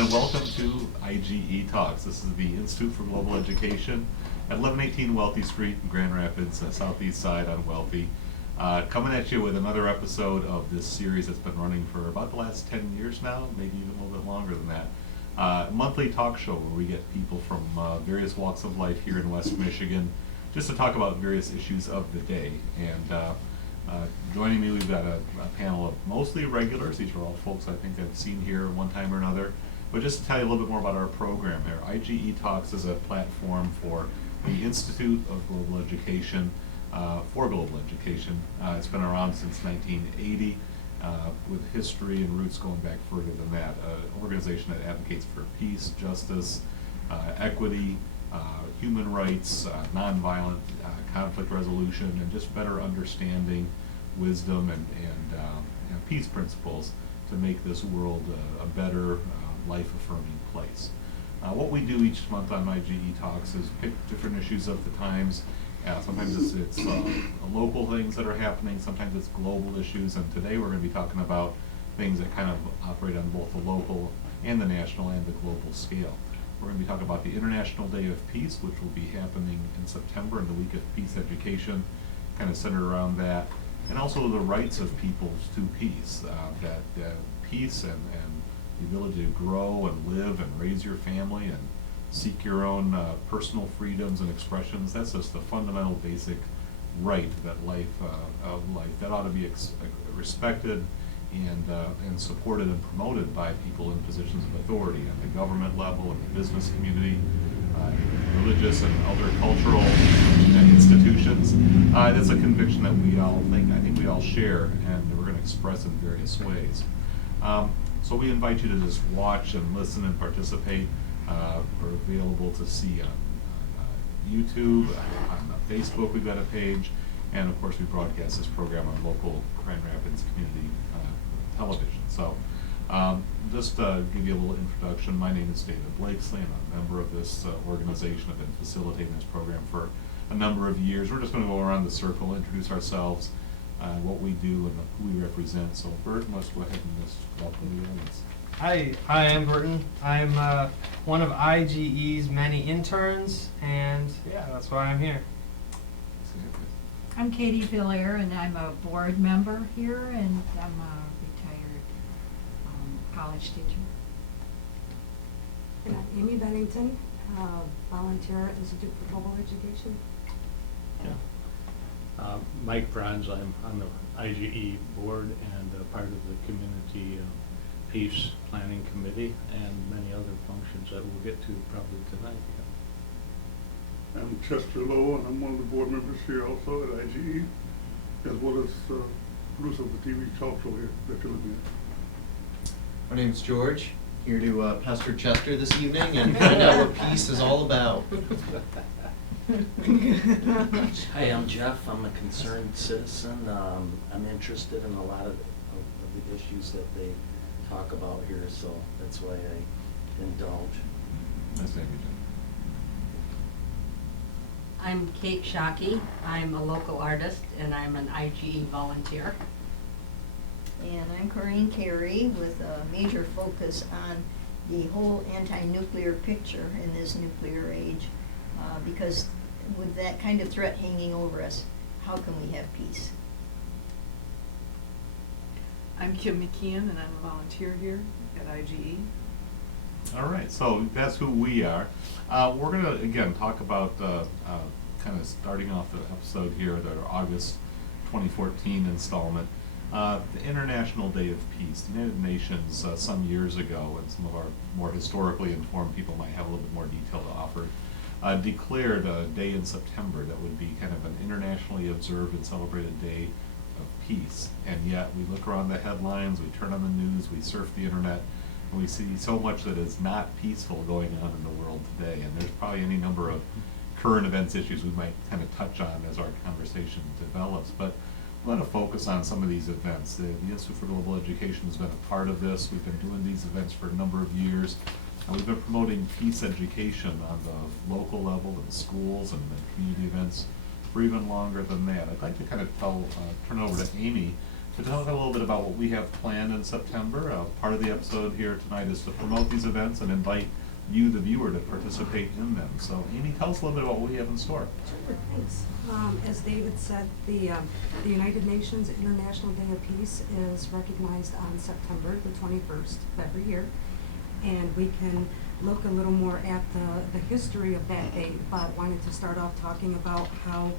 and welcome to IGE Talks. This is the Institute for Global Education at 1118 Wealthy Street in Grand Rapids, southeast side on Wealthy. Coming at you with another episode of this series that's been running for about the last 10 years now, maybe even a little bit longer than that. Monthly talk show where we get people from various walks of life here in West Michigan just to talk about various issues of the day. And joining me, we've got a panel of mostly regulars. These are all folks I think I've seen here one time or another. But just to tell you a little bit more about our program here, IGE Talks is a platform for the Institute of Global Education, for global education. It's been around since 1980 with history and roots going back further than that. An organization that advocates for peace, justice, equity, human rights, nonviolent conflict resolution, and just better understanding wisdom and peace principles to make this world a better, life-affirming place. What we do each month on IGE Talks is pick different issues of the times. Sometimes it's local things that are happening, sometimes it's global issues, and today we're going to be talking about things that kind of operate on both the local and the national and the global scale. We're going to be talking about the International Day of Peace, which will be happening in September, in the week of peace education, kind of centered around that, and also the rights of peoples to peace, that peace and the ability to grow and live and raise your family and seek your own personal freedoms and expressions. That's just the fundamental basic right that life that ought to be respected and supported and promoted by people in positions of authority at the government level, in the business community, religious and other cultural institutions. That's a conviction that I think we all share, and we're going to express in various ways. So we invite you to just watch and listen and participate. We're available to see on YouTube, on Facebook we've got a page, and of course we broadcast this program on local Grand Rapids community television. So just to give you a little introduction, my name is David Blakesley, and I'm a member of this organization. I've been facilitating this program for a number of years. We're just going to go around the circle, introduce ourselves, what we do, and who we represent. So Burton, let's go ahead and just welcome the audience. Hi, I'm Burton. I'm one of IGE's many interns, and yeah, that's why I'm here. I'm Katie Villaire, and I'm a board member here, and I'm a retired college teacher. And I'm Amy Bennington, volunteer at Institute for Global Education. Yeah. Mike Franz, I'm on the IGE board and part of the community peace planning committee and many other functions that we'll get to probably tonight. I'm Chester Lowe, and I'm one of the board members here also at IGE, as well as producer of the TV talk show here that you're looking at. My name's George, here to pester Chester this evening and find out what peace is all about. Hi, I'm Jeff. I'm a concerned citizen. I'm interested in a lot of the issues that they talk about here, so that's why I indulge. Nice to have you, Jim. I'm Kate Shockey. I'm a local artist, and I'm an IGE volunteer. And I'm Corinne Carey with a major focus on the whole anti-nuclear picture in this nuclear age, because with that kind of threat hanging over us, how can we have peace? I'm Kim McKeon, and I'm a volunteer here at IGE. All right, so that's who we are. We're going to, again, talk about kind of starting off the episode here, the August 2014 installment, the International Day of Peace. The United Nations, some years ago, and some of our more historically informed people might have a little bit more detail to offer, declared a day in September that would be kind of an internationally observed and celebrated day of peace. And yet we look around the headlines, we turn on the news, we surf the internet, and we see so much that is not peaceful going on in the world today. And there's probably any number of current events issues we might kind of touch on as our conversation develops. But we want to focus on some of these events. The Institute for Global Education has been a part of this. We've been doing these events for a number of years. And we've been promoting peace education on the local level in the schools and the community events for even longer than that. I'd like to kind of turn over to Amy to talk a little bit about what we have planned in September. Part of the episode here tonight is to promote these events and invite you, the viewer, to participate in them. So Amy, tell us a little bit about what we have in store. Sure, thanks. As David said, the United Nations International Day of Peace is recognized on September the 21st of every year. And we can look a little more at the history of that date, but wanted to start off talking about how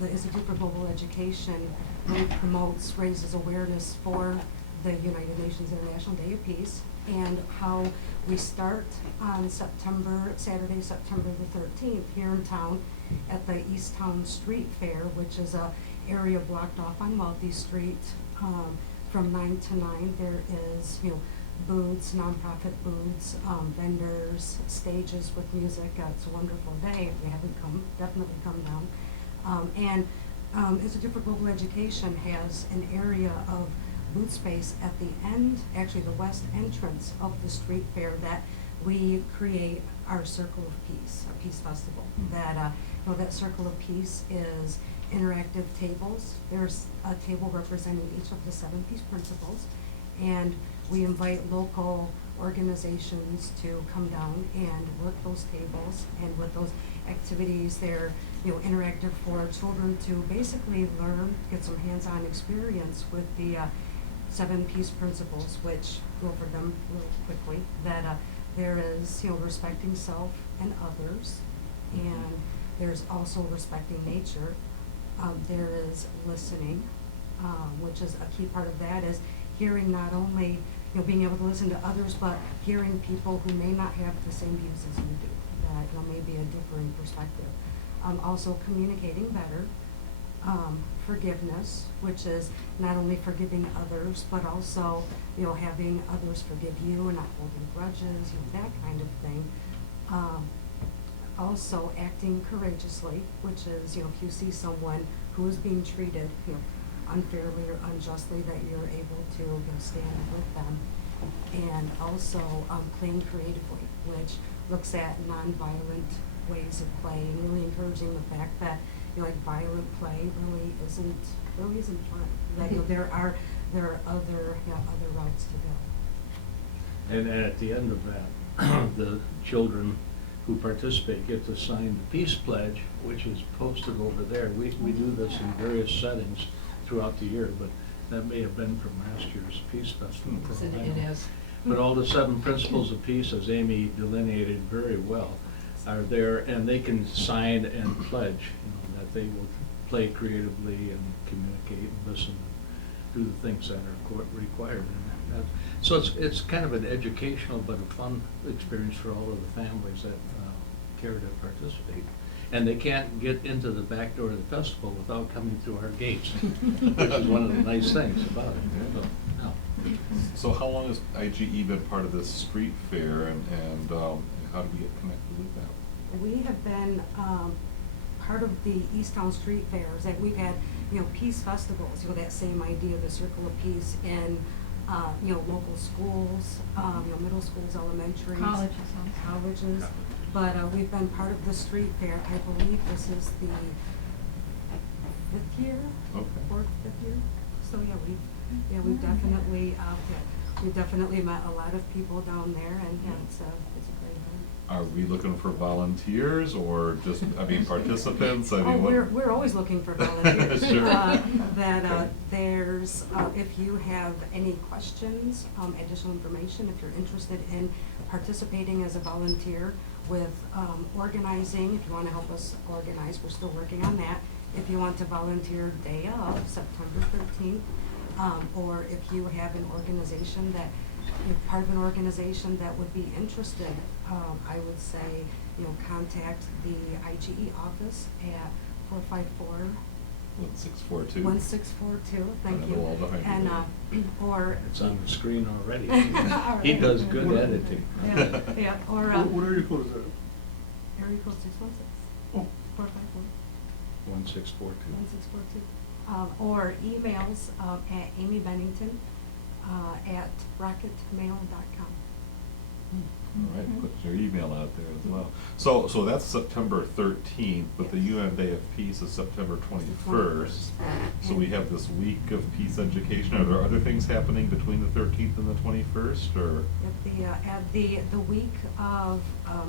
the Institute for Global Education really promotes, raises awareness for the United Nations International Day of Peace, and how we start on Saturday, September the 13th here in town at the East Town Street Fair, which is a area blocked off on Wealthy Street from 9 to 9. There is, booths, nonprofit booths, vendors, stages with music. It's a wonderful day. If you haven't come, definitely come down. Institute for Global Education has an area of booth space at the end, actually the west entrance of the street fair, that we create our Circle of Peace, a peace festival. That Circle of Peace is interactive tables. There's a table representing each of the 7 peace principles, and we invite local organizations to come down and work those tables, and with those activities, they're interactive for children to basically learn, get some hands-on experience with the 7 peace principles, which go over them real quickly. That there is respecting self and others, and there's also respecting nature. There is listening, which is a key part of that, is hearing, not only being able to listen to others, but hearing people who may not have the same views as you do, that may be a differing perspective. Also communicating better. Forgiveness, which is not only forgiving others, but also, having others forgive you and not holding grudges, that kind of thing. Also acting courageously, which is, if you see someone who is being treated, unfairly or unjustly, that you're able to stand with them. And also playing creatively, which looks at nonviolent ways of playing, really encouraging the fact that violent play really isn't fun. That there are other routes to go. And at the end of that, the children who participate get to sign the Peace Pledge, which is posted over there. We do this in various settings throughout the year, but that may have been from last year's Peace Festival. It is. But all the 7 principles of peace, as Amy delineated very well, are there, and they can sign and pledge, that they will play creatively and communicate and listen, do the things that are required. And so it's kind of an educational but a fun experience for all of the families that care to participate. And they can't get into the back door of the festival without coming through our gates, which is one of the nice things about it. So how long has IGE been part of this street fair, and how do we get connected with that? We have been part of the East Town Street Fairs, and we've had, peace festivals, that same idea, the Circle of Peace in, local schools, middle schools, elementaries. Colleges. But we've been part of the street fair. I believe this is the 5th year, Okay. 4th, 5th year. So we've definitely met a lot of people down there, and it's a great event. Are we looking for volunteers or just, participants? We're always looking for volunteers. Sure. There's, if you have any questions, additional information, if you're interested in participating as a volunteer with organizing, if you want to help us organize, we're still working on that. If you want to volunteer day of, September 13th, or if you have an organization that, you're part of an organization that would be interested, I would say, contact the IGE office at 454 1642. 1642, thank On the you. wall behind you. And, or. It's on the screen already. All He right. does good editing. Yeah, or, What area code is that? area code 616. Oh. 454 1642. 1642. Or emails at Amy Bennington at rocketmail.com. All right, put your email out there as well. So that's September 13th, but the Yes. UN Day of Peace is September 21st. So we have this week of peace education. Are there other things happening between the 13th and the 21st, or? At the week of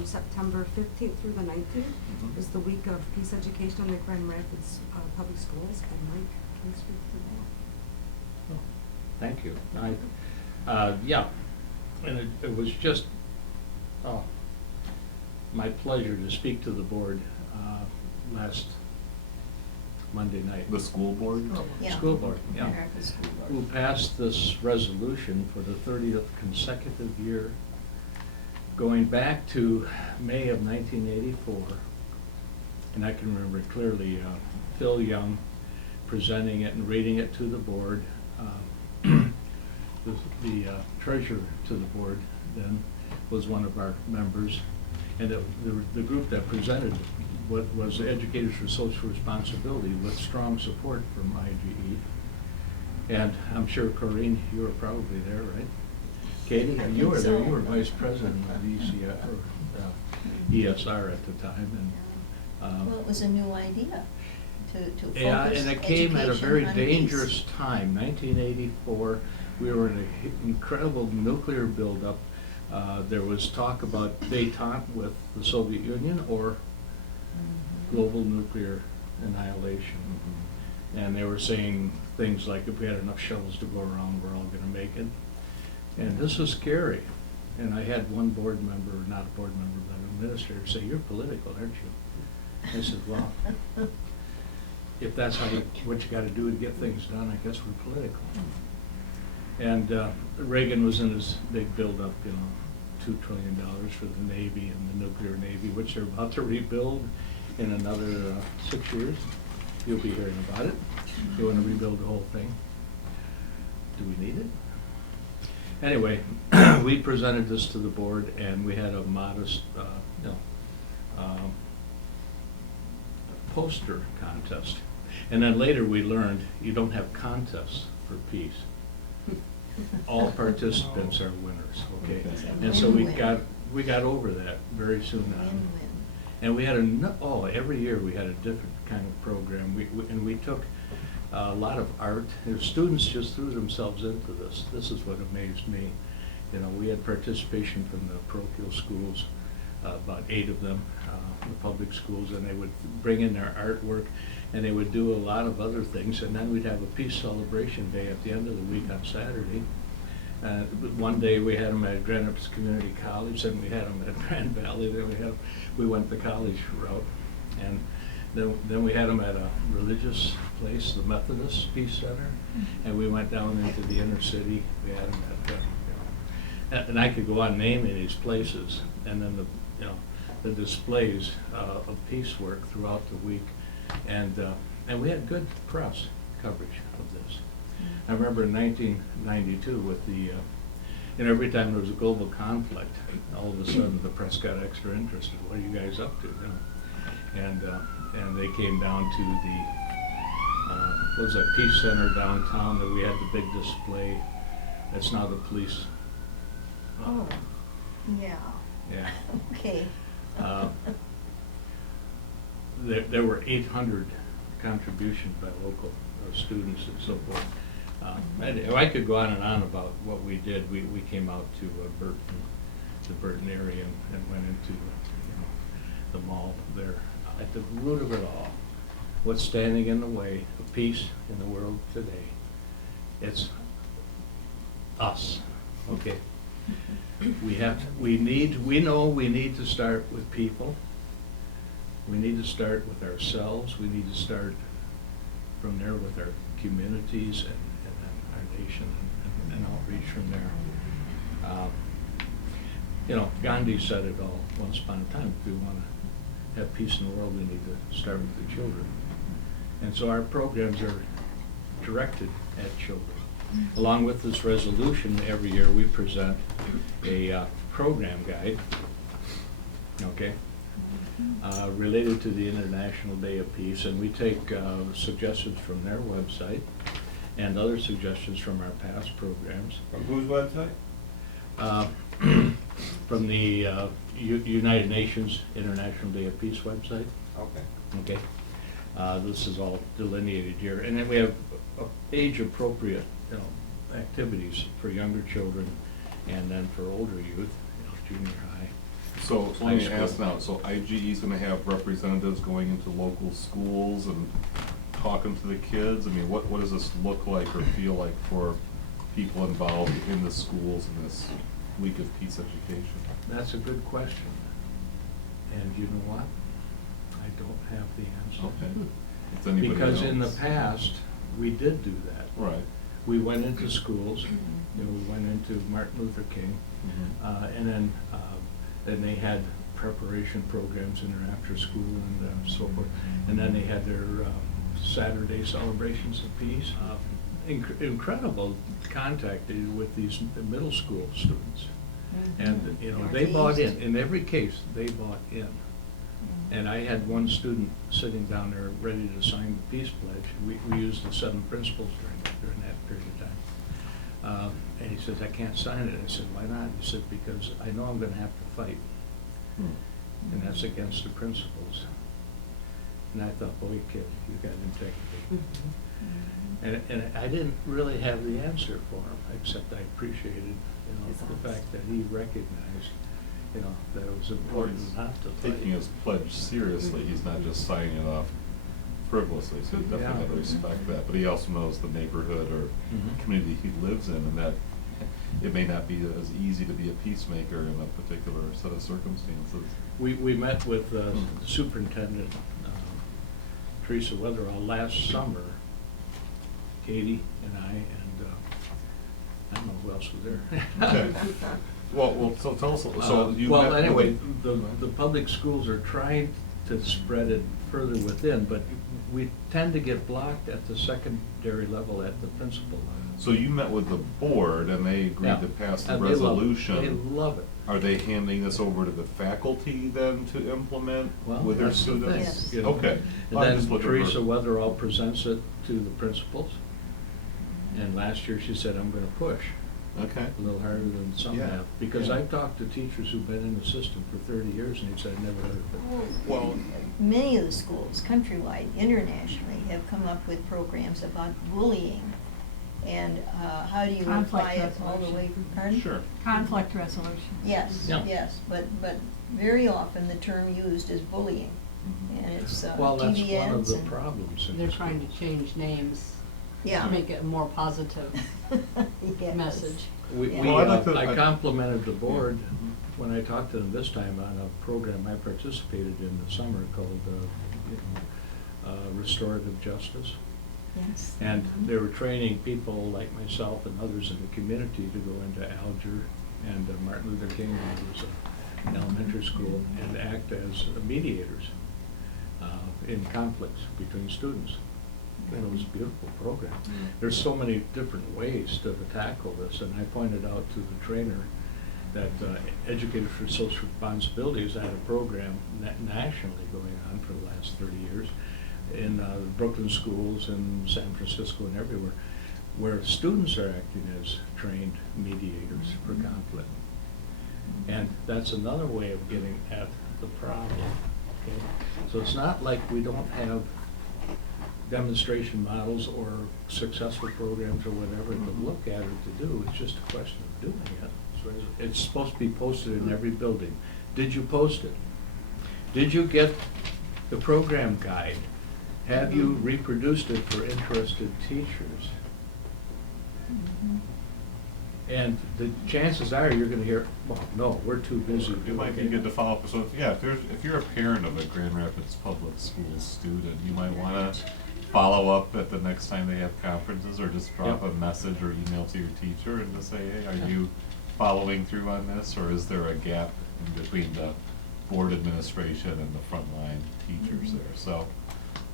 September 15th through the 19th Mhm. is the week of peace education in the Grand Rapids Public Schools, and Mike can speak to that. Oh, thank you. Yeah, and it was just, my pleasure to speak to the board last Monday night. The school board? Yeah. School board, yeah. Grand Rapids School Board. Who passed this resolution for the 30th consecutive year, going back to May of 1984. And I can remember clearly Phil Young presenting it and reading it to the board. The treasurer to the board then was one of our members. And the group that presented what was Educators for Social Responsibility with strong support from IGE. And I'm sure, Corinne, you were probably there, right? Katie, I you were think there, so. you were vice president of the ESR at the time. And Well, it was a new idea to focus yeah, and it came at a very education on peace. dangerous time, 1984. We were in an incredible nuclear buildup. There was talk about détente with the Soviet Union or global nuclear annihilation. And they were saying things like, if we had enough shovels to go around, we're all gonna make it. And this was scary. And I had one board member, not a board member, but an administrator say, "You're political, aren't you?" I said, "Well, if that's what you gotta do to get things done, I guess we're political." And Reagan was in his big buildup, $2 trillion for the Navy and the nuclear Navy, which they're about to rebuild in another 6 years. You'll be hearing about it. You want to rebuild the whole thing. Do we need it? Anyway, we presented this to the board, and we had a modest, poster contest. And then later we learned you don't have contests for peace. All participants are winners, okay? And so we got over that very soon on. Win-win. And we had every year we had a different kind of program. And we took a lot of art. The students just threw themselves into this. This is what amazed me. We had participation from the parochial schools, about 8 of them, the public schools, and they would bring in their artwork, and they would do a lot of other things. And then we'd have a peace celebration day at the end of the week on Saturday. One day we had them at Grand Rapids Community College, then we had them at Grand Valley, then we went the college route. And then we had them at a religious place, the Methodist Peace Center, and we went down into the inner city. We had them at, and I could go on naming these places, and then the displays of peace work throughout the week, and we had good press coverage of this. I remember in 1992 with and every time there was a global conflict, all of a sudden the press got extra interested. What are you guys up to? And they came down to the what was that Peace Center downtown that we had the big display. That's now the police. Oh, yeah. Yeah. Okay. There were 800 contributions by local students and so forth. I could go on and on about what we did. We came out to the Burton area, and went into the mall there. At the root of it all, what's standing in the way of peace in the world today? It's us. Okay. We know we need to start with people. We need to start with ourselves. We need to start from there with our communities and our nation, and outreach from there. Gandhi said it all once upon a time. If we want to have peace in the world, we need to start with the children. And so our programs are directed at children. Along with this resolution, every year we present a program guide, okay, related to the International Day of Peace, and we take suggestions from their website and other suggestions from our past programs. From whose website? From the United Nations International Day of Peace website. Okay. Okay. This is all delineated here. And then we have age-appropriate, activities for younger children and then for older youth, junior high. So let me High ask school. now, so IGE's gonna have representatives going into local schools and talking to the kids? I mean, what does this look like or feel like for people involved in the schools in this week of peace education? That's a good question. And you know what? I don't have the answer. Okay. If anybody Because in the knows. past, we did do that. Right. We went into schools, we went into Martin Luther King, and then they had preparation programs in their after school and so forth. And then they had their Saturday celebrations of peace. Incredible contact with these middle school students. And, they bought in every case, they bought in. And I had one student sitting down there ready to sign the peace pledge. We used the 7 principles during that period of time. And he says, I can't sign it. I said, why not? He said, because I know I'm gonna have to fight. And that's against the principles. And I thought, boy, kid, you got integrity. And I didn't really have the answer for him, except I appreciated, the fact that he recognized, that it was important not to fight. Taking his pledge seriously, he's not just signing it off frivolously, so you definitely Yeah. have to respect that. But he also knows the neighborhood or community he lives in, and that it may not be as easy to be a peacemaker in a particular set of circumstances. We met with Superintendent Teresa Weatherall last summer, Katie and I don't know who else was there. Okay. Well, so tell us, so you. Well, met with anyway, them- the public schools are trying to spread it further within, but we tend to get blocked at the secondary level, at the principal level. So you met with the board and they agreed Yeah. to pass the And they love it. resolution. They love it. Are they handing this over to the faculty then to implement Well, with their that's the thing, students? Yes. Okay. And I'm then just looking Teresa for- Weatherall presents it to the principals. And last year she said, I'm gonna push Okay. a little harder than some Yeah, have. Because yeah. I've talked to teachers who've been in the system for 30 years and they said, I've never heard of it. Well, Many of the schools, countrywide, internationally, have come up with programs about bullying. And how do you Conflict apply it all the way? resolution. Pardon? sure. Conflict resolution. Yes, Yeah. yes, but very often the term used is bullying. And it's Well, that's one of TVNs the and- problems. in They're the trying to schools. change names Yeah. to make it a more positive Yes. message. We, Yeah. we, Well, I'd like to- I complimented the board when I talked to them this time on a program I participated in the summer called Restorative Justice. Yes. And they were training people like myself and others in the community to go into Alger and Martin Luther King, when he was in elementary school, and act as mediators in conflicts between students. And it was a beautiful program. There's so many different ways to tackle this, and I pointed out to the trainer that Educators for Social Responsibility has had a program nationally going on for the last 30 years in Brooklyn schools and San Francisco and everywhere, where students are acting as trained mediators for conflict. And that's another way of getting at the problem. Okay? So it's not like we don't have demonstration models or successful programs or whatever to look at or to do. It's just a question of doing it. So it's supposed to be posted in every building. Did you post it? Did you get the program guide? Have you reproduced it for interested teachers? And the chances are you're gonna hear, well, no, we're too busy It doing might be good to follow up, so if you're a parent of a Grand Rapids Public Schools student, you might wanna follow up at the next time they have conferences, or just drop Yep. a message or email to your teacher and just say, hey, are you following through on this, or is there a gap in between the board administration and the frontline teachers there, so.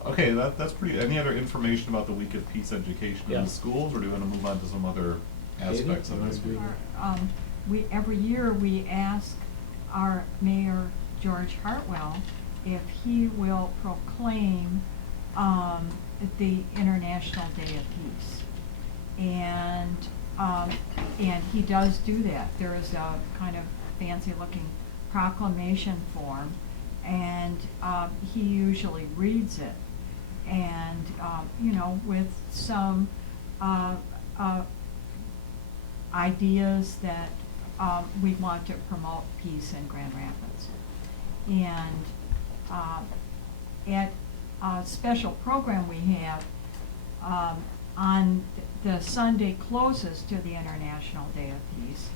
Okay, that's pretty, any other information about the week of peace education in Yeah. the schools, or do you wanna move on to some other aspects Katie, of this you week? wanna do Every year we ask our Mayor George Hartwell if he will proclaim the International Day of Peace. And he does do that. There is a kind of fancy looking proclamation form, and he usually reads it. and, you know, with some, ideas that, we want to promote peace in Grand Rapids. And, at a special program we have, on the Sunday closest to the International Day of Peace,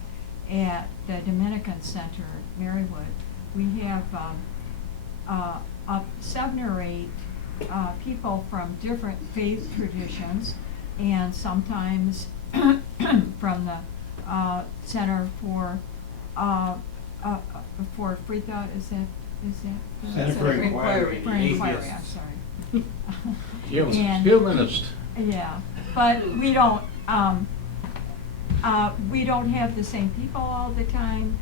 at the Dominican Center, Marywood, we have, 7 or 8 people from different faith traditions, and sometimes from the Center for Free Thought, is that? Center for Inquiry. For Inquiry, I'm Atheists. sorry. Humanist, humanist. Yeah, but we don't have the same people all the time.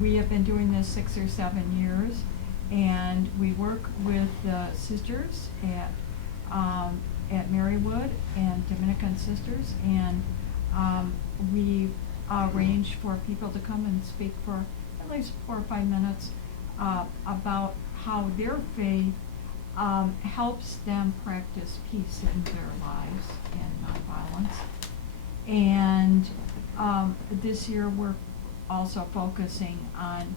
We have been doing this 6 or 7 years, and we work with the sisters at Marywood and Dominican Sisters, and we arrange for people to come and speak for at least 4 or 5 minutes about how their faith helps them practice peace in their lives and nonviolence. And this year we're also focusing on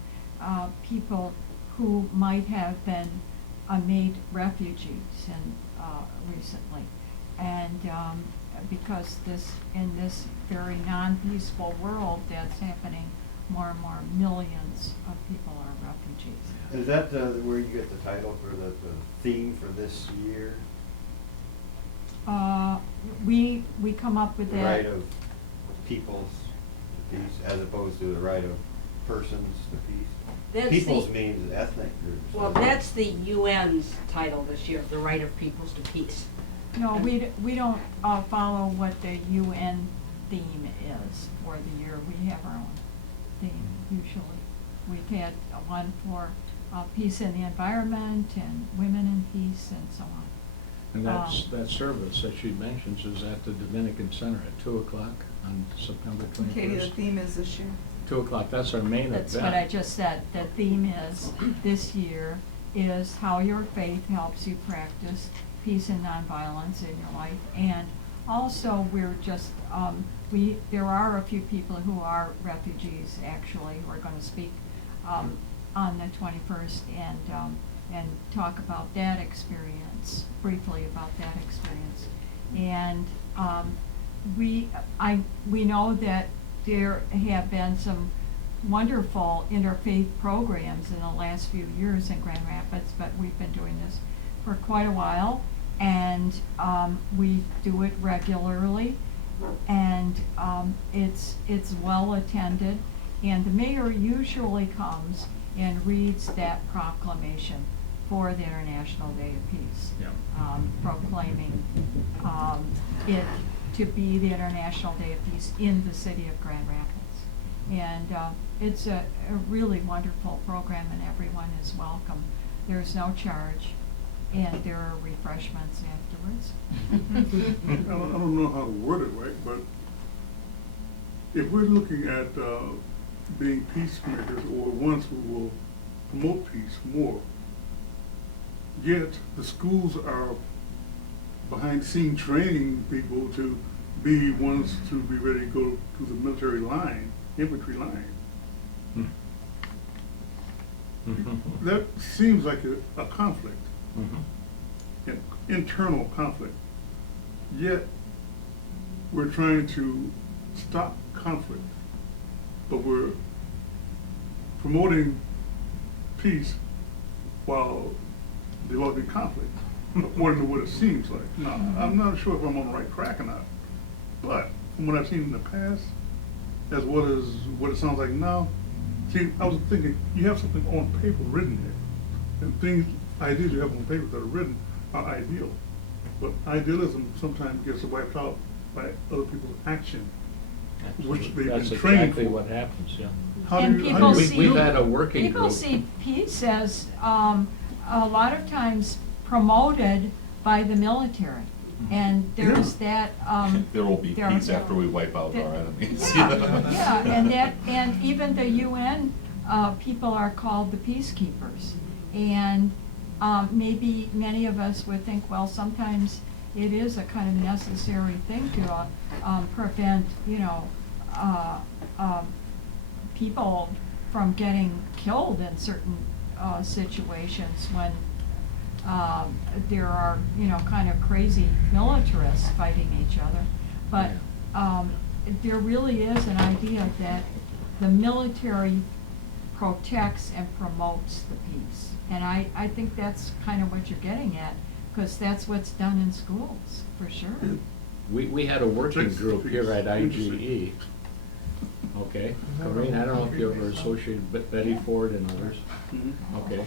people who might have been made refugees recently. And because in this very non-peaceful world that's happening, more and more millions of people are refugees. Is that where you get the title for the theme for this year? We come up with The that. right of peoples to peace, as opposed to the right of persons to peace? That's Peoples the- means ethnic groups. Well, that's the UN's title this year, the right of peoples to peace. No, we don't follow what the UN theme is for the year. We have our own theme usually. We've had one for peace in the environment and women in peace and so on. And that service that she mentions is at the Dominican Center at 2 o'clock on September 21st. Katie, the theme is this year. 2 o'clock, that's our main event. That's what I just said. The theme is, this year, is how your faith helps you practice peace and nonviolence in your life. And also, we're just, there are a few people who are refugees, actually, who are gonna speak, on the 21st and talk about that experience, briefly about that experience. And, we know that there have been some wonderful interfaith programs in the last few years in Grand Rapids, but we've been doing this for quite a while, and we do it regularly, and it's well attended, and the mayor usually comes and reads that proclamation for the International Day of Peace, Yeah. Proclaiming it to be the International Day of Peace in the city of Grand Rapids. And it's a really wonderful program, and everyone is welcome. There's no charge, and there are refreshments afterwards. I don't know how to word it right, but if we're looking at being peacemakers or ones who will promote peace more, yet the schools are behind the scenes training people to be ones to be ready to go to the military line, infantry line. That seems like a conflict, an internal conflict. Yet, we're trying to stop conflict, but we're promoting peace while developing conflict, according to what it seems like. Now, I'm not sure if I'm on the right track or not, but from what I've seen in the past, as well as what it sounds like now, see, I was thinking, you have something on paper written here, and things, ideas you have on paper that are written are ideal, but idealism sometimes gets wiped out by other people's action, which they've been That's trained exactly for. what happens, yeah. How And do you, people how do you? see- We've had a working People group. see peace as a lot of times promoted by the military, and there's that. There will be there- peace after we wipe out that- our enemies. Yeah, and even the UN people are called the peacekeepers, and maybe many of us would think, well, sometimes it is a kind of necessary thing to prevent, people from getting killed in certain situations when there are, kind of crazy militarists fighting each other. But there really is an idea that the military protects and promotes the peace. And I think that's kind of what you're getting at, because that's what's done in schools, for sure. We had a working Thanks, group here at interesting. IGE, okay? Corinne, I don't know if you ever associated with Betty Ford and others, okay?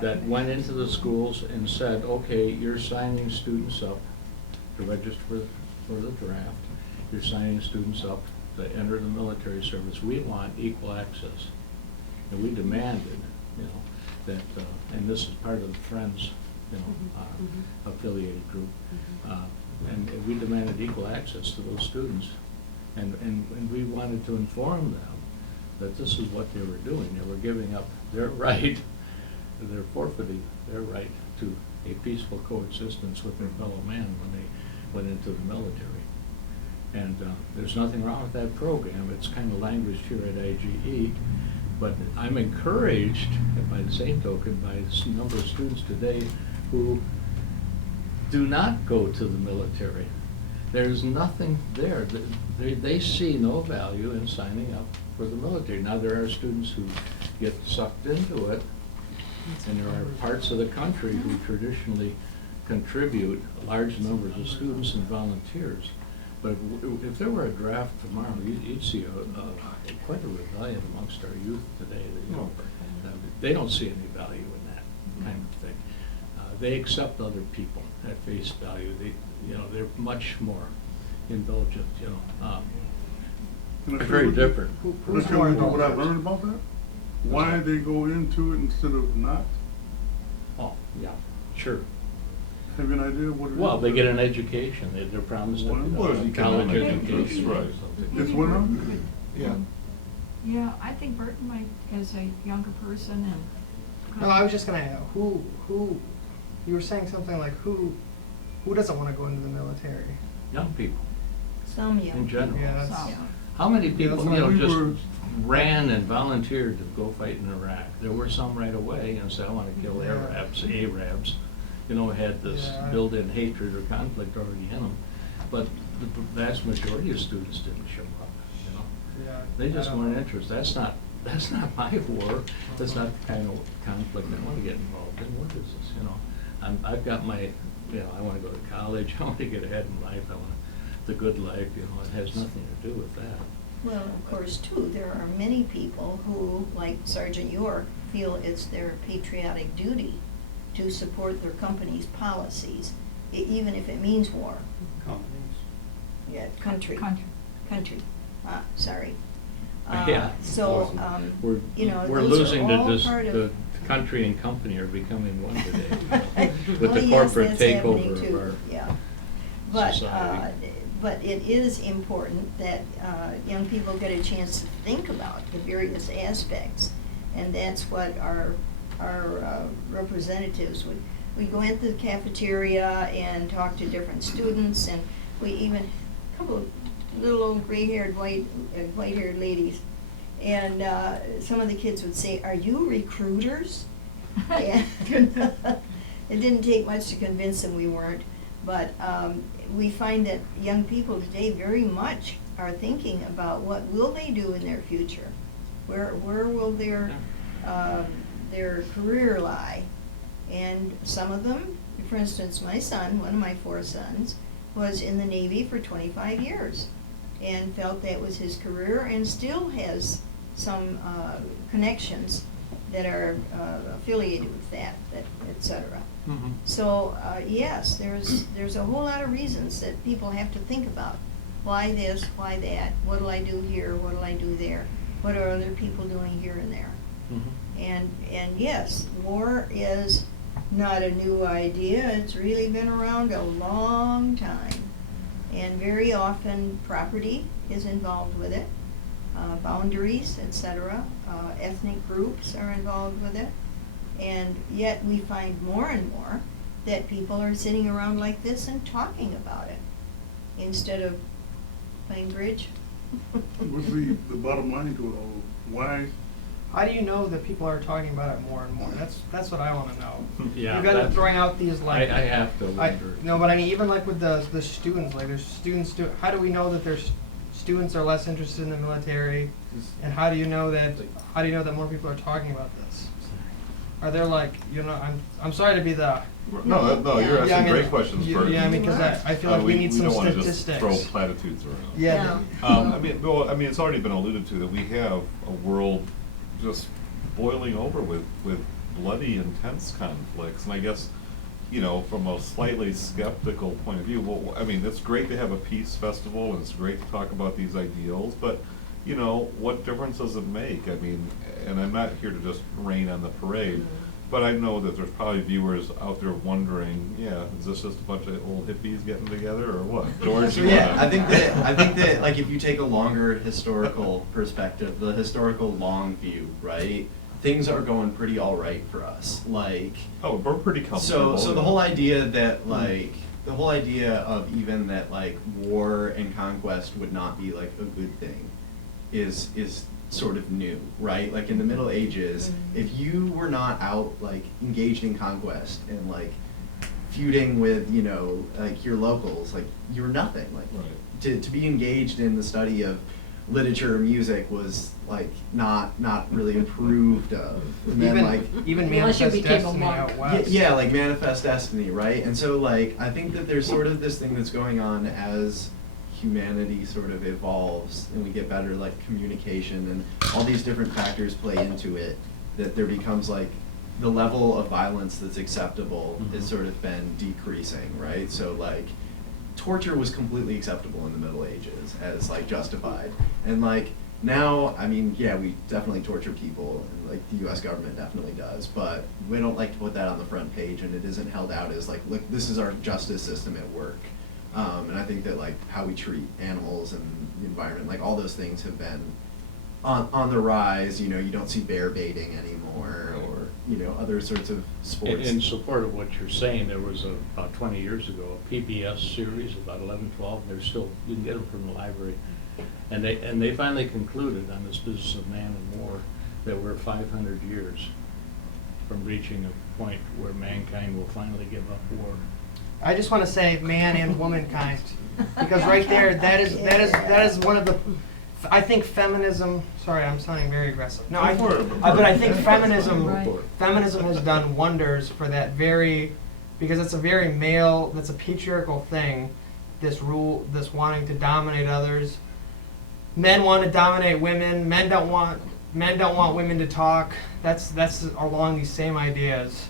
That went into the schools and said, okay, you're signing students up to register for the draft. You're signing students up to enter the military service. We want equal access. And we demanded, that, and this is part of the Friends, affiliated group. And we demanded equal access to those students. And we wanted to inform them that this is what they were doing. They were giving up their right, they're forfeiting their right to a peaceful coexistence with their fellow man when they went into the military. And there's nothing wrong with that program. It's kind of languished here at IGE. But I'm encouraged, and by the same token, by the number of students today who do not go to the military. There's nothing there. They see no value in signing up for the military. Now, there are students who get sucked into it, and there are parts of the country who traditionally contribute large numbers of students and volunteers. But if there were a draft tomorrow, you'd see quite a rebellion amongst our youth today. That, they don't see any value in that kind of thing. They accept other people at face value. They're much more indulgent. And I Very feel- different. Let's go into what I learned about that. Why they go into it instead of not? Oh, yeah, sure. Have you an idea what it is? Well, they get an education. They're promised a Well, college economic education. interest, right. It's what now? Yeah. Yeah, I think Burton might, as a younger person and. No, I was just gonna ask, who, you were saying something like who doesn't wanna go into the military? Young people, Some young in general. Yeah, that's, Some. How many people, that's why we just were- ran and volunteered to go fight in Iraq? There were some right away and said, I want to kill Yeah. Arabs, had this Yeah. built-in hatred or conflict already in them. But the vast majority of students didn't show up, yeah. They I just don't weren't know. interested. That's not my war. That's not the kind of conflict I want to get involved in. What is this, I've got my, I want to go to college. I want to get ahead in life. I want the good life, it has nothing to do with that. Well, of course, too, there are many people who, like Sergeant York, feel it's their patriotic duty to support their company's policies, even if it means war. Companies. Yeah, country. Country. Sorry. Yeah. So, We're those losing are all the part of. the country and company are becoming one today. With Well, the yes, corporate that's happening takeover of too, our yeah. But, society. but it is important that young people get a chance to think about the various aspects. And that's what our representatives would, we go into the cafeteria and talk to different students, and we even, a couple of little old gray-haired, white-haired ladies. And some of the kids would say, "Are you recruiters?" And it didn't take much to convince them we weren't. But we find that young people today very much are thinking about what will they do in their future, where will their career lie, and some of them, for instance, my son, one of my 4 sons, was in the Navy for 25 years, and felt that was his career, and still has some connections that are affiliated with that, et cetera. Mhm. So, yes, there's a whole lot of reasons that people have to think about. Why this, why that, what'll I do here, what'll I do there? What are other people doing here and there? Mhm. And yes, war is not a new idea, it's really been around a long time. And very often property is involved with it, boundaries, etc. Ethnic groups are involved with it. And yet we find more and more that people are sitting around like this and talking about it instead of playing bridge. What's the bottom line to it all? Why? How do you know that people are talking about it more and more? That's what I want to know. Yeah, You've got that's- throwing out these like. I have to wonder. No, but I mean, even like with the students, like there's students do. How do we know that there's students are less interested in the military, and how do you know that more people are talking about this? Are there like, you know, I'm sorry to be the. No, you're asking Yeah, I mean, great questions, Bert. Yeah, I mean, because I feel like we need some don't wanna statistics. just throw platitudes around. Yeah. No. I mean, it's already been alluded to that we have a world just boiling over with bloody, intense conflicts, and I guess, you know, from a slightly skeptical point of view, well, I mean, it's great to have a peace festival, and it's great to talk about these ideals, but, you know, what difference does it make? I mean, and I'm not here to just rain on the parade, but I know that there's probably viewers out there wondering, yeah, is this just a bunch of old hippies getting together, or what? George, you Yeah, wanna- I think that like if you take a longer historical perspective, the historical long view, right? Things are going pretty all right for us. Like, Oh, we're pretty comfortable. so the whole idea that like the whole idea of even that like war and conquest would not be like a good thing is sort of new, right? Like in the Middle Ages, if you were not out like engaged in conquest and like feuding with, you know, like your locals, like you were nothing. Like Right. to be engaged in the study of literature or music was like not really approved of. And then, Even Unless you Manifest became a Destiny monk. out west. yeah, like Manifest Destiny, right? And so like I think that there's sort of this thing that's going on as humanity sort of evolves and we get better like communication and all these different factors play into it, that there becomes like the level of violence that's acceptable has sort of been decreasing, right? So like torture was completely acceptable in the Middle Ages as like justified. And like now, I mean, yeah, we definitely torture people, and like the US government definitely does, but we don't like to put that on the front page, and it isn't held out as like, look, this is our justice system at work. And I think that like how we treat animals and the environment, like all those things have been on the rise. You know, you don't see bear baiting anymore, or you know, other sorts of sports. In support of what you're saying, there was about 20 years ago, a PBS series, about 11, 12, they're still, you can get them from the library. And they finally concluded on this business of man and war that we're 500 years from reaching a point where mankind will finally give up war. I just want to say man and womankind, because right there, that is one of the. I think feminism. Sorry, I'm sounding very aggressive. No, but I think feminism. Right. Feminism has done wonders for that because it's a very male. That's a patriarchal thing. This wanting to dominate others. Men want to dominate women. Men don't want women to talk. That's along these same ideas.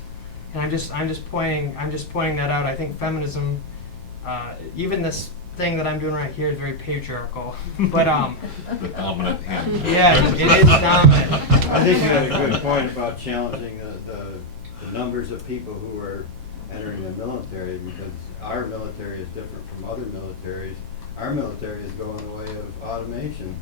And I'm just pointing that out. I think feminism, even this thing that I'm doing right here is very patriarchal. But The dominant hand. yeah, it is dominant. I think you had a good point about challenging the numbers of people who are entering the military, because our military is different from other militaries. Our military is going the way of automation.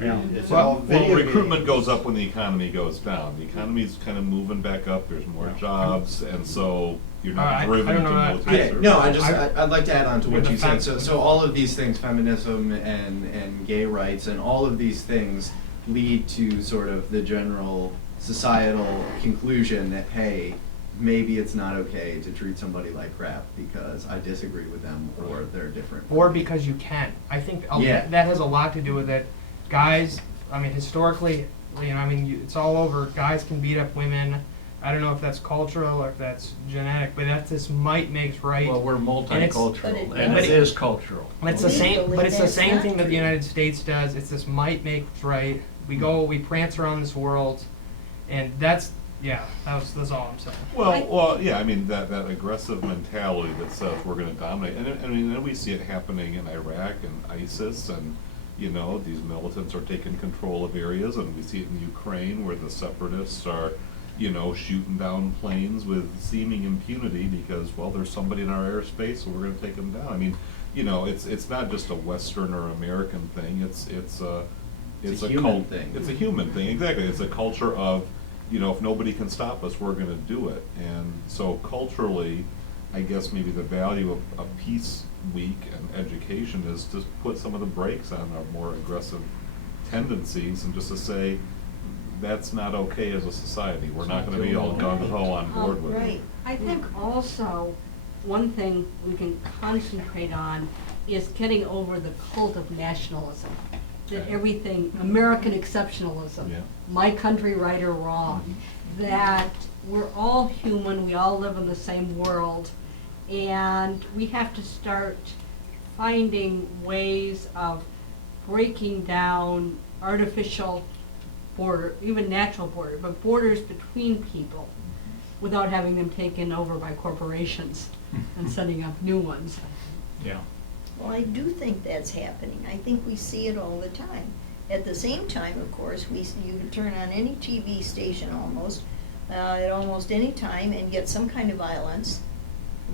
Yeah. It's all Well, video recruitment games. goes up when the economy goes down. The economy's kind of moving back up, there's more jobs, and so you're not I driven don't to know, military Yeah, service. no, I'd like to add on to what With you the said. fem- So all of these things, feminism and gay rights and all of these things lead to sort of the general societal conclusion that, hey, maybe it's not okay to treat somebody like crap because I disagree with them or they're different. Or because you can. I think Yeah. that has a lot to do with it. Guys, I mean, historically, it's all over. Guys can beat up women. I don't know if that's cultural or if that's genetic, but that's this might makes right. Well, we're multicultural, But and it- it is cultural. And it's the same, Legally, but it's the that's same not thing that the true. United States does. It's this might makes right. We prance around this world, and that's all I'm saying. Well, yeah, I mean, that aggressive mentality that says we're gonna dominate, and we see it happening in Iraq and ISIS, and, you know, these militants are taking control of areas, and we see it in Ukraine where the separatists are, you know, shooting down planes with seeming impunity because, well, there's somebody in our airspace, so we're gonna take them down. I mean, you know, it's not just a Western or American thing, it's a It's a human cult thing. It's a human thing, exactly. It's a culture of if nobody can stop us, we're gonna do it. And so culturally, I guess maybe the value of a peace week and education is to put some of the brakes on our more aggressive tendencies and just to say, that's not okay as a society. We're not gonna be all gung-ho on board with it. Right. I think also, one thing we can concentrate on is getting over the cult of nationalism. That everything, American exceptionalism, Yeah. my country right or wrong, that we're all human, we all live in the same world, and we have to start finding ways of breaking down artificial border, even natural border, but borders between people without having them taken over by corporations and setting up new ones. Yeah. Well, I do think that's happening. I think we see it all the time. At the same time, of course, you can turn on any TV station almost, at almost any time and get some kind of violence,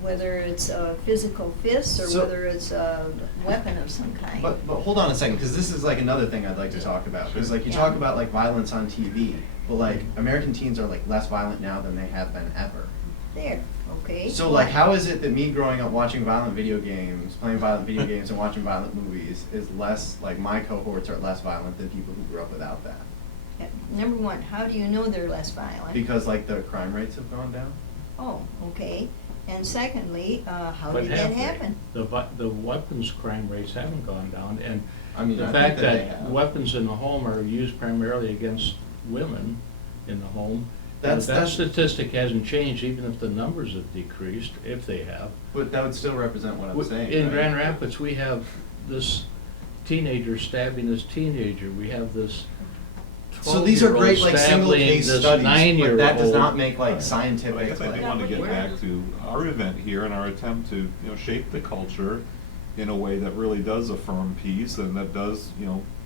whether it's a physical fist or So- whether it's a weapon of some kind. But hold on a second, because this is like another thing I'd like to talk about. Because like you talk about like violence on TV, but like American teens are like less violent now than they have been ever. There, okay? So like, how is it that me growing up watching violent video games, playing violent video games, and watching violent movies is less like my cohorts are less violent than people who grew up without that? Number one, how do you know they're less violent? Because like the crime rates have gone down. Oh, okay. And secondly, how But did that have they? happen? The weapons crime rates haven't gone down, and I mean, the I fact think that they that have. weapons in the home are used primarily against women in the home, that That's- statistic hasn't changed, even if the numbers have decreased, if they have. But that would still represent what I'm saying. In right? Grand Rapids, we have this teenager stabbing this teenager, we have this So these are 12-year-old great like single stabbing case this studies, but 9-year-old. that does not make like Right. scientific. But I guess I like- do want to get Yeah, but back to our event here and our attempt to, shape the culture in a way that really does affirm peace and that does,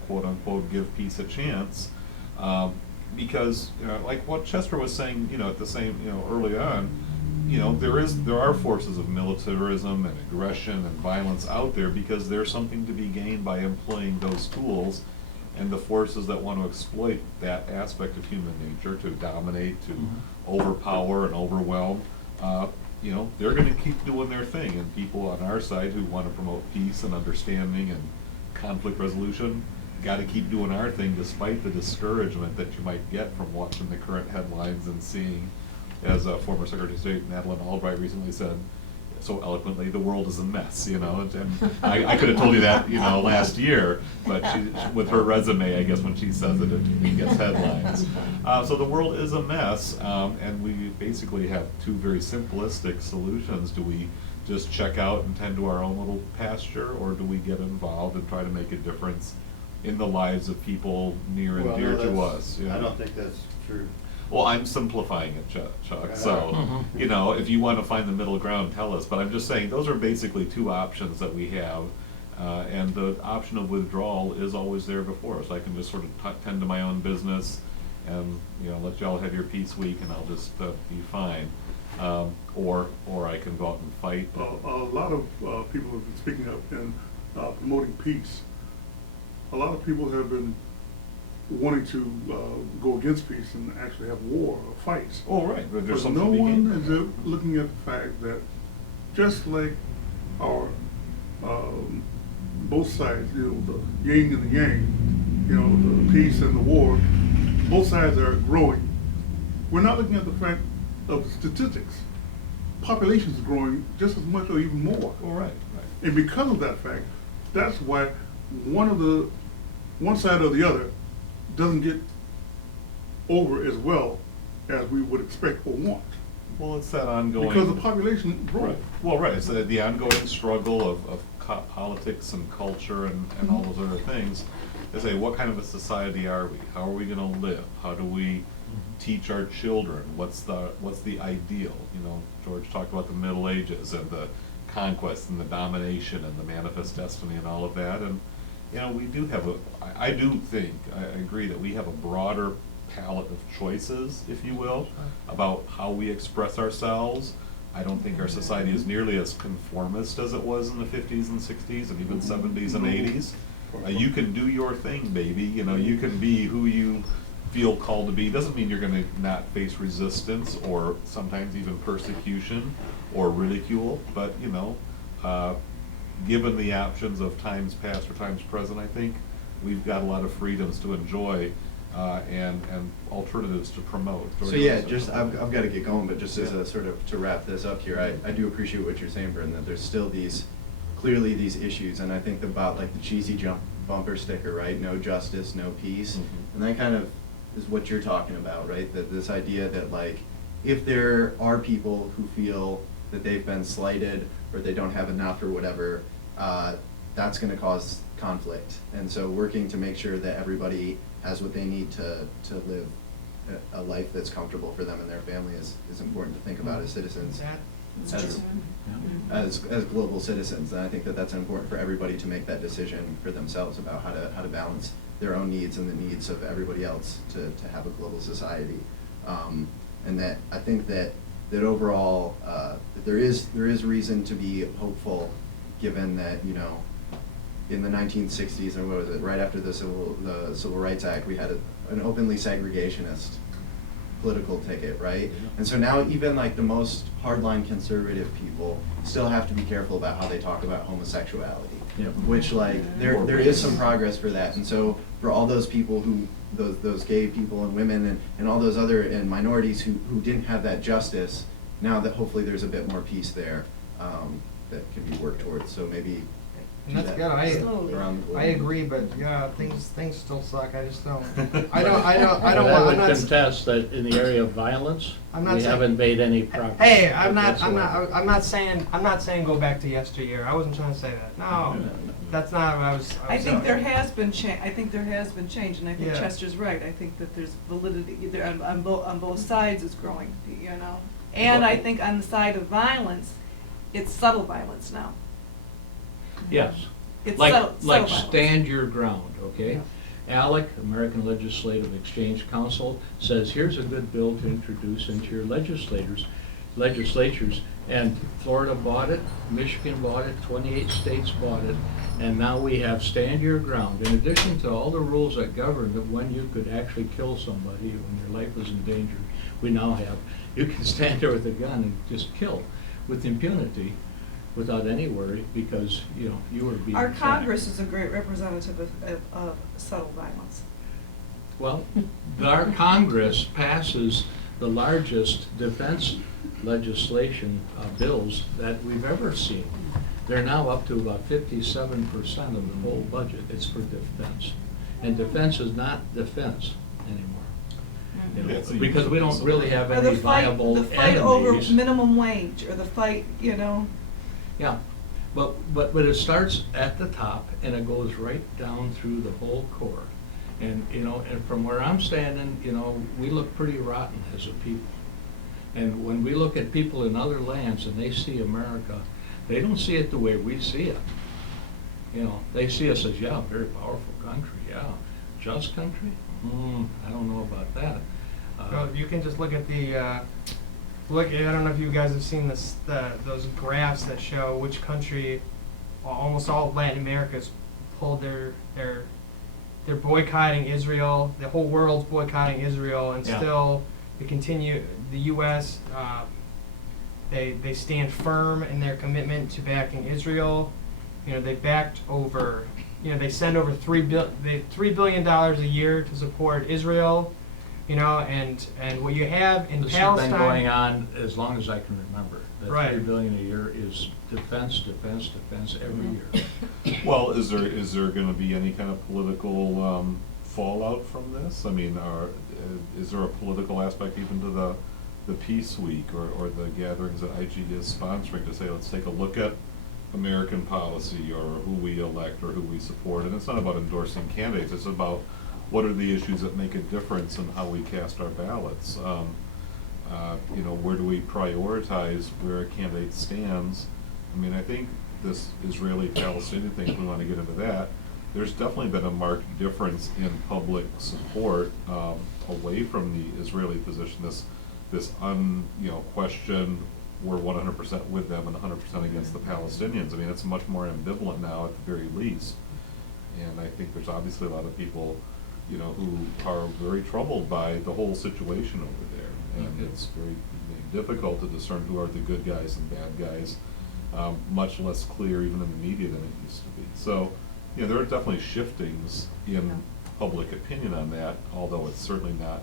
quote unquote, give peace a chance. Because, like what Chester was saying, at the same, early on, there are forces of militarism and aggression and violence out there because there's something to be gained by employing those tools and the forces that want to exploit that aspect of human nature to dominate, to overpower and overwhelm. They're going to keep doing their thing, and people on our side who want to promote peace and understanding and conflict resolution got to keep doing our thing despite the discouragement that you might get from watching the current headlines and seeing, as former Secretary of State Madeleine Albright recently said so eloquently, the world is a mess, and I could have told you that, last year, but with her resume, I guess when she says it, it gets headlines. So the world is a mess, and we basically have two very simplistic solutions. Do we just check out and tend to our own little pasture, or do we get involved and try to make a difference in the lives of people near and Well, dear no, to that's- us? I don't think that's true. Well, I'm simplifying it, Chuck, Right. so, if you want to find the middle ground, tell us, but I'm just saying, those are basically two options that we have, and the option of withdrawal is always there before us. I can just sort of tend to my own business and, let y'all have your peace week and I'll just be fine. Or I can go out and fight. A lot of people have been speaking up and promoting peace. A lot of people have been wanting to go against peace and actually have war or fights. Oh, right, but there's But something no to be one gained. is looking at the fact that just like our both sides, the yin and the yang, the peace and the war, both sides are growing. We're not looking at the fact of the statistics. Population is growing just as much or even more. Oh, right. And because of that fact, that's why one side or the other doesn't get over as well as we would expect or want. Well, it's that ongoing. Because the population grows. Right. Well, right, it's the ongoing struggle of politics and culture and all those other things. They say, what kind of a society are we? How are we gonna live? How do we teach our children? What's the ideal? George talked about the Middle Ages and the conquest and the domination and the manifest destiny and all of that. And, we do have I do think, I agree that we have a broader palette of choices, if you will, about how we express ourselves. I don't think our society is nearly as conformist as it was in the 50s and 60s and even 70s and 80s. You can do your thing, baby. You can be who you feel called to be. Doesn't mean you're gonna not face resistance or sometimes even persecution or ridicule, but, you know, given the options of times past or times present, I think we've got a lot of freedoms to enjoy, and alternatives to promote. So yeah, just, I've got to get going, but just as a sort of, to wrap this up here, I do appreciate what you're saying, Brendan, that there's still clearly these issues, and I think about like the cheesy bumper sticker, right? No justice, no peace. Mhm. And that kind of is what you're talking about, right? That this idea that like, if there are people who feel that they've been slighted or they don't have enough or whatever, that's gonna cause conflict. And so working to make sure that everybody has what they need to live a life that's comfortable for them and their family is important to think about as citizens, as global citizens. And I think that that's important for everybody to make that decision for themselves about how to balance their own needs and the needs of everybody else to have a global society. And that I think that overall that there is reason to be hopeful, given that, you know, in the 1960s, or what was it, right after the Civil Rights Act, we had an openly segregationist political ticket, right? And so now even like the most hardline conservative people still have to be careful about how they talk about homosexuality. Yeah. Which like there is some progress for that. And so for all those people who those gay people and women and all those other and minorities who didn't have that justice, now that hopefully there's a bit more peace there that can be worked towards. So maybe And that's good. Slowly. I agree, but yeah, things still suck. I just don't. But I I don't. would contest that in the area of violence, I'm not we saying- haven't made any progress. Hey, I'm not whatsoever. saying go back to yesteryear. I wasn't trying to say that. No, that's not what I was. I think there has been change, and I think Yeah. Chester's right. I think that there's validity either on both sides is growing, you know? And I think on the side of violence, it's subtle violence now. Yes. It's Like subtle violence. stand your ground, okay? ALEC, American Legislative Exchange Council, says here's a good bill to introduce into your legislatures, and Florida bought it, Michigan bought it, 28 states bought it, and now we have stand your ground. In addition to all the rules that govern of when you could actually kill somebody when your life was in danger, we now have, you can stand there with a gun and just kill with impunity, without any worry, because, you know, you were being Our attacked. Congress is a great representative of subtle violence. Well, our Congress passes the largest defense legislation bills that we've ever seen. They're now up to about 57% of the whole budget. It's for defense. And defense is not defense anymore. You know, Yeah, so you because we don't really have Or any the viable fight, over enemies. minimum wage, or the fight, you know, Yeah, but it starts at the top and it goes right down through the whole core. And, you know, and from where I'm standing, you know, we look pretty rotten as a people. And when we look at people in other lands and they see America, they don't see it the way we see it. You know, they see us as, yeah, a very powerful country, yeah. Just country? I don't know about that. Well, you can just look at the I don't know if you guys have seen those graphs that show which country, almost all of Latin America's pulled they're boycotting Israel. The whole world's boycotting Israel, and Yeah. still they continue. The U.S. They stand firm in their commitment to backing Israel. You know, they backed over. You know, they send over $3 billion a year to support Israel. You know, and what you have in This has Palestine. been going on as long as I can remember. That Right. $3 billion a year is defense every year. Well, is there gonna be any kind of political fallout from this? I mean, is there a political aspect even to the Peace Week or the gatherings that IGE is sponsoring to say, let's take a look at American policy or who we elect or who we support? And it's not about endorsing candidates, it's about what are the issues that make a difference in how we cast our ballots? You know, where do we prioritize where a candidate stands? I mean, I think this Israeli-Palestinian thing, if we want to get into that, there's definitely been a marked difference in public support away from the Israeli position. This question, we're 100% with them and 100% against the Palestinians. I mean, it's much more ambivalent now at the very least. And I think there's obviously a lot of people, you know, who are very troubled by the whole situation over there. And it's very difficult to discern who are the good guys and bad guys, much less clear even in the media than it used to be. So, you know, there are definitely shiftings in public opinion on that, although it's certainly not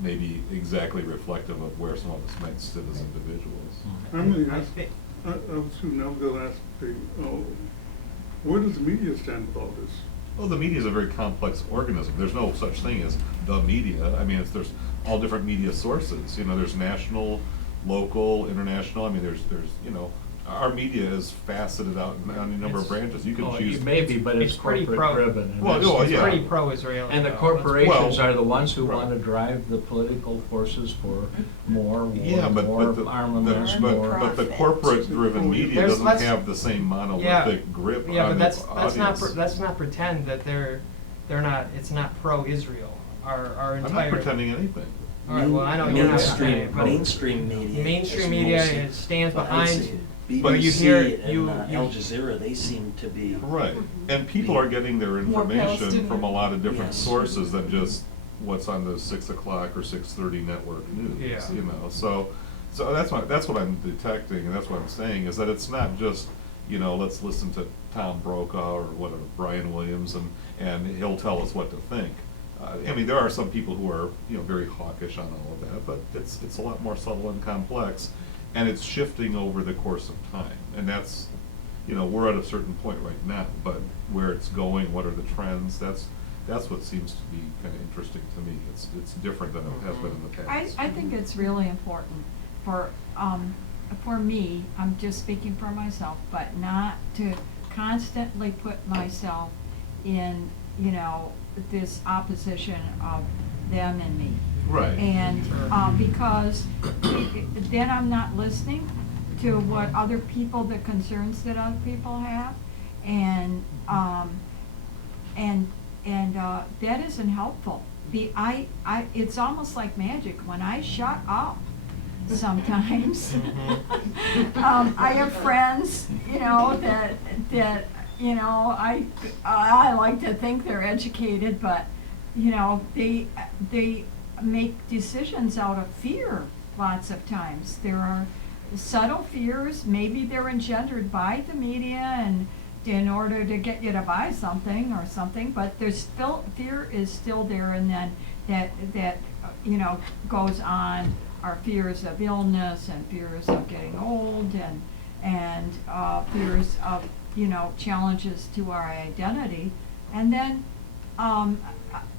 maybe exactly reflective of where some of us might sit as individuals. I'm gonna I ask, think- I was gonna ask where does the media stand with all this? Well, the media is a very complex organism. There's no such thing as the media. I mean, there's all different media sources. You know, there's national, local, international. I mean, there's you know, our media is faceted out in any number of branches. You can Oh, choose. it may be, but it's It's pretty corporate pro- driven. and Well, that's no, the It's yeah. pretty problem. pro-Israeli. And the though. corporations Well, are the ones who right. want to drive the political forces for more war, Yeah, but more the armaments, but more. the corporate-driven media There's doesn't less- have the same monolithic grip Yeah, on but its audience. let's not pretend that they're not, it's not pro-Israel, our I'm entire. not pretending anything. All right, well, I know you're not Mainstream, but mainstream media. mainstream is media mostly- is- stands but behind- I see but you BBC hear- and you- Al Jazeera, they seem to be. Right, and people are getting their More information Palestinian. from a lot of different Yes. sources than just what's on the 6 o'clock or 6:30 network news, Yeah. you know, so that's what I'm detecting, and that's what I'm saying, is that it's not just, you know, let's listen to Tom Brokaw or whatever, Brian Williams, and he'll tell us what to think. I mean, there are some people who are, you know, very hawkish on all of that, but it's a lot more subtle and complex, and it's shifting over the course of time. And that's, you know, we're at a certain point right now, but where it's going, what are the trends, that's what seems to be kind of interesting to me. It's different than it has been in the past. I think it's really important for me, I'm just speaking for myself, but not to constantly put myself in, you know, this opposition of them and me. Right. And, because then I'm not listening to what other people, the concerns that other people have, and that isn't helpful. It's almost like magic, when I shut up sometimes, I have friends, you know, that, you know, I like to think they're educated, but, you know, they make decisions out of fear lots of times. There are subtle fears, maybe they're engendered by the media and in order to get you to buy something or something, but there's still, fear is still there, and then that you know, goes on, our fears of illness and fears of getting old and fears of, you know, challenges to our identity. And then,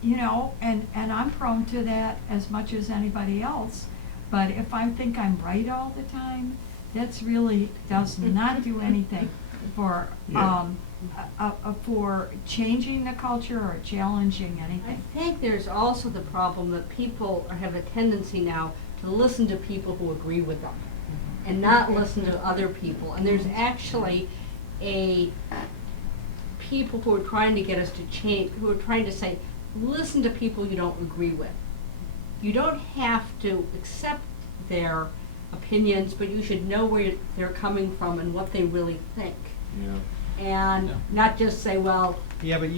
you know, and I'm prone to that as much as anybody else, but if I think I'm right all the time, that's really does not do anything for, Yeah. for changing the culture or challenging I anything. think there's also the problem that people have a tendency now to listen to people who agree with them and not listen to other people. And there's actually people who are trying to get us to change, who are trying to say, listen to people you don't agree with. You don't have to accept their opinions, but you should know where they're coming from and what they really think. Yeah. And not just say, well, Yeah, but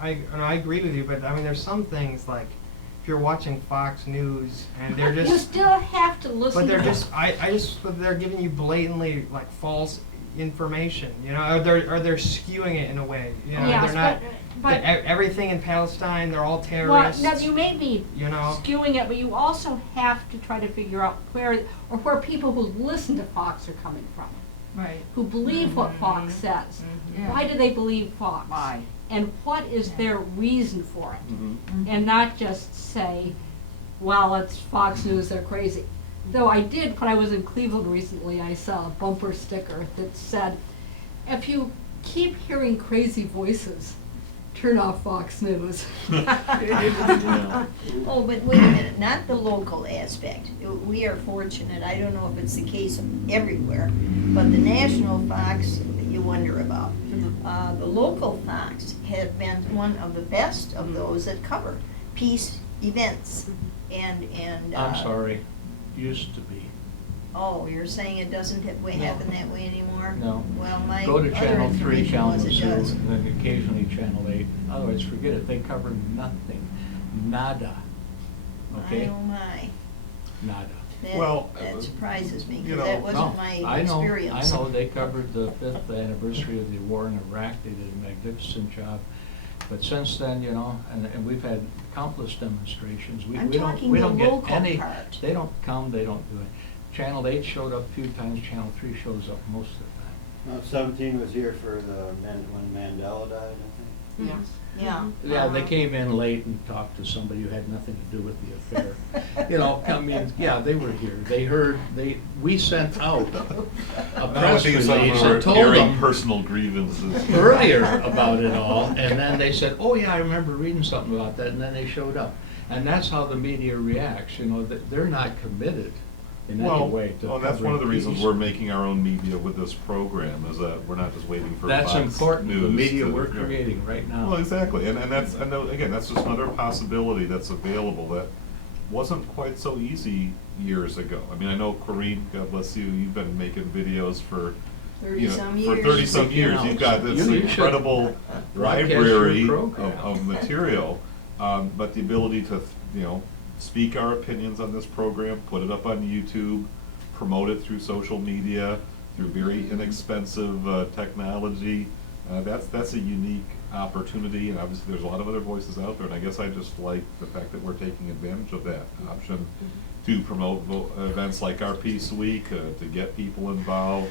I agree with you, but I mean, there's some things like, if you're watching Fox News and they're you just, still have to listen but to they're them. just, but they're giving you blatantly like false information, you know, or they're skewing it in a way, you know, Yes, they're not, but- everything in Palestine, they're all Well, terrorists. now, you may be you know? skewing it, but you also have to try to figure out where people who listen to Fox are coming from, Right. who believe what Fox says. Yeah. Why do they believe Fox? Why? And what is their reason for it? Mhm. And not just say, well, it's Fox News, they're crazy. Though I did, when I was in Cleveland recently, I saw a bumper sticker that said, if you keep hearing crazy voices, turn off Fox News. Oh, but wait a minute, not the local aspect. We are fortunate, I don't know if it's the case everywhere, but the national Fox, you wonder about. The local Fox has been one of the best of those that cover peace events and. I'm sorry, used to be. Oh, you're saying it doesn't happen that way anymore? No. Well, my Go to other Channel 3 information was Kalamazoo, it does. and then occasionally Channel 8. Otherwise, forget it, they cover nothing, nada, okay? My, oh my. Nada. Well, That surprises me, you because that know, wasn't No, my I know, experience. I know, they covered the 5th anniversary of the war in Iraq, they did a magnificent job. But since then, you know, and we've had countless demonstrations, we I'm don't, talking we the don't get local any, part. they don't come, they don't do it. Channel 8 showed up a few times, Channel 3 shows up most of the time. No, 17 was here for when Mandela died, I think. Yes. Yeah. Yeah, they came in late and talked to somebody who had nothing to do with the affair. You know, I mean, yeah, they were here. They heard, we sent out a press release and told airing them personal grievances. earlier about it all, and then they said, oh yeah, I remember reading something about that, and then they showed up. And that's how the media reacts, you know, that they're not committed in any way to Well, that's one of the covering reasons peace. we're making our own media with this program, is that we're not just waiting for That's Fox important, the News media to- we're creating right now. Well, exactly, and that's, I know, again, that's just another possibility that's available that wasn't quite so easy years ago. I mean, I know Corrine, God bless you, you've been making videos for, you know, 30-some for years. 30-some years. You've got this You should incredible broadcast your library program. of material, but the ability to, you know, speak our opinions on this program, put it up on YouTube, promote it through social media, through very inexpensive technology. That's a unique opportunity, and obviously there's a lot of other voices out there, and I guess I just like the fact that we're taking advantage of that option to promote events like our Peace Week, to get people involved,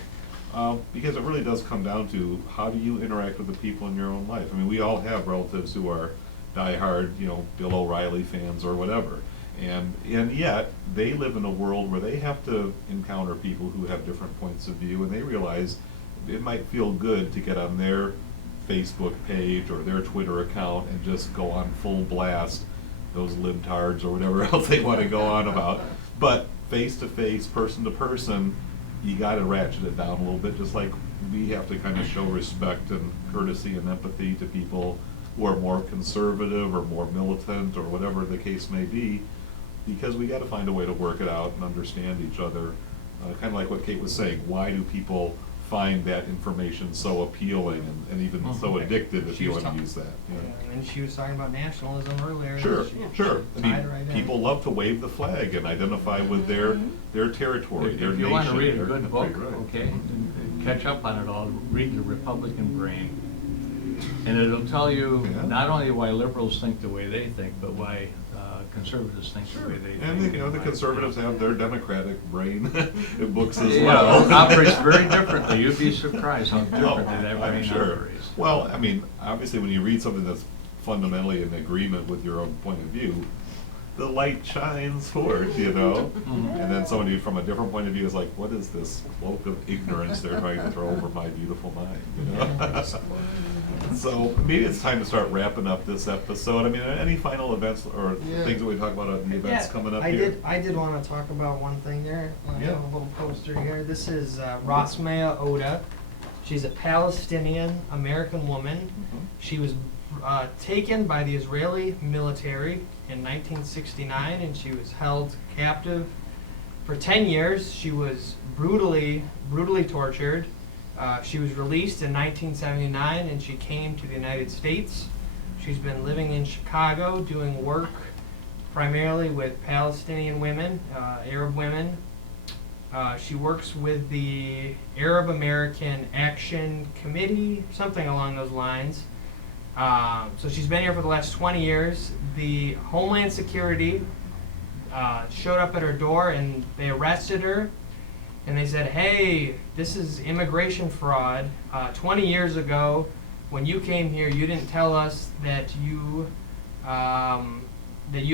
because it really does come down to how do you interact with the people in your own life. I mean, we all have relatives who are diehard, you know, Bill O'Reilly fans or whatever. And yet, they live in a world where they have to encounter people who have different points of view, and they realize it might feel good to get on their Facebook page or their Twitter account and just go on full blast those libtards or whatever else they want to go on about. But face to face, person to person, you got to ratchet it down a little bit, just like we have to kind of show respect and courtesy and empathy to people who are more conservative or more militant or whatever the case may be, because we got to find a way to work it out and understand each other. Kind of like what Kate was saying, why do people find that information so appealing and even so addictive, if She you was want to talk- use that? Yeah, and she was talking about nationalism earlier. Sure, She- sure. I tied mean, right in. people love to wave the flag and identify with their territory, If their if nation. you want to read a their good book, country, right. okay, and catch up on it all, read The Republican Brain. And it'll tell you Yeah. not only why liberals think the way they think, but why conservatives think the way they think. And you know, the why- conservatives have their democratic brain in books as Yeah, well. it operates very differently. You'd be surprised how differently that I'm brain sure. operates. Well, I mean, obviously, when you read something that's fundamentally in agreement with your own point of view, the light shines forth, you know? Mhm. And then somebody from a different point of view is like, what is this cloak of ignorance they're trying to throw over my beautiful mind, you know? So maybe it's time to start wrapping up this episode. I mean, any final events or Yeah. things that we talk about at the events coming up I here? I did want to talk about one thing there. I Yeah. have a little poster here. This is Rosmea Oda. She's a Palestinian American woman. Mhm. She was taken by the Israeli military in 1969, and she was held captive for 10 years. She was brutally tortured. She was released in 1979, and she came to the United States. She's been living in Chicago, doing work primarily with Palestinian women, Arab women. She works with the Arab American Action Committee, something along those lines. So she's been here for the last 20 years. The Homeland Security showed up at her door and they arrested her. And they said, hey, this is immigration fraud. 20 years ago, when you came here, you didn't tell us that you'd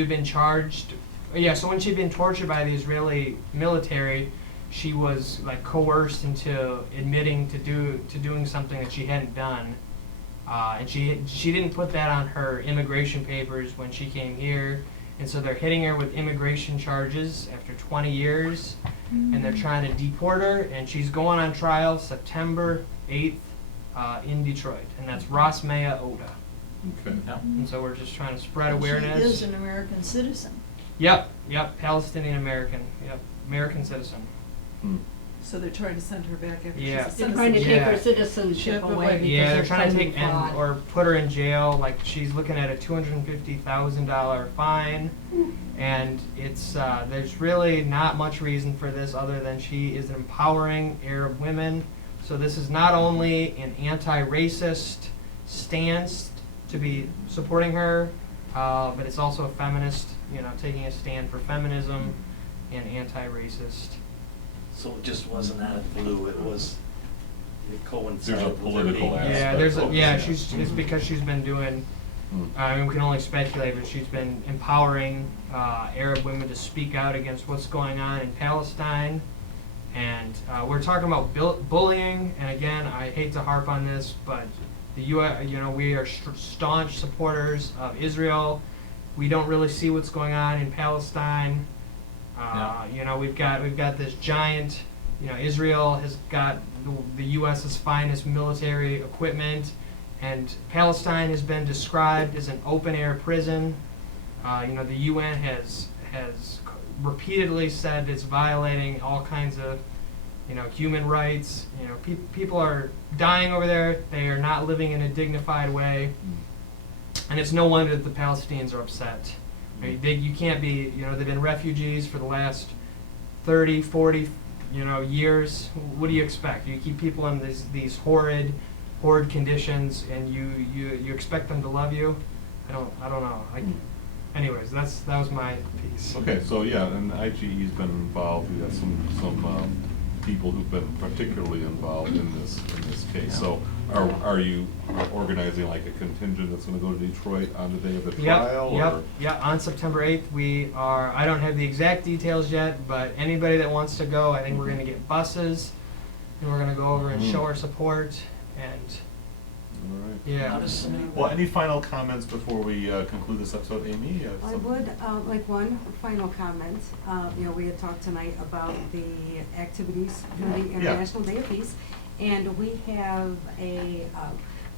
been charged. Yeah, so when she'd been tortured by the Israeli military, she was like coerced into admitting to doing something that she hadn't done. And she didn't put that on her immigration papers when she came here. And so they're hitting her with immigration charges after 20 years. And they're trying to deport her. And she's going on trial September 8th in Detroit. And that's Rosmea Oda. Okay. Yeah. And so we're just trying to spread She awareness. is an American citizen. Yep, Palestinian American. Yep, American citizen. Hmm. So they're trying to send her back after Yeah. she's a They're citizen. trying to take her Yeah. citizenship Chip away away. because Yeah, they're they're trying to claiming take and fraud. or put her in jail. Like she's looking at a $250,000 fine, and it's there's really not much reason for this other than she is empowering Arab women. So this is not only an anti-racist stance to be supporting her, but it's also a feminist. You know, taking a stand for feminism and anti-racist. So it just wasn't out of the blue, it coincided There's a with her political being- aspect. Yeah, there's a, of yeah. this. It's because she's been doing. I mean, we can only speculate, but she's been empowering Arab women to speak out against what's going on in Palestine, and we're talking about bullying. And again, I hate to harp on this, but the U.S. You know, we are staunch supporters of Israel. We don't really see what's going on in Palestine. You know, we've got this giant. You know, Israel has got the U.S.'s finest military equipment, and Palestine has been described as an open-air prison. You know, the UN has repeatedly said it's violating all kinds of, you know, human rights. You know, people are dying over there. They are not living in a dignified way, and it's no wonder that the Palestinians are upset. You can't be, you know, they've been refugees for the last 30, 40, you know, years. What do you expect? You keep people in these horrid conditions, and you expect them to love you? I don't know. Anyways, that was my piece. Okay, so yeah, and IGE's been involved. We got some people who've been particularly involved in this case. So are you organizing like a contingent that's going to go to Detroit on the day of the trial? Or? Yep. On September 8th, we are. I don't have the exact details yet, but anybody that wants to go, I think we're going to get buses, and we're going to go over and show our support. And All right. yeah. How does somebody- Well, any final comments before we conclude this episode, Amy? You have I some- would like one final comment. You know, we had talked tonight about the activities for the International Day of Peace, and we have a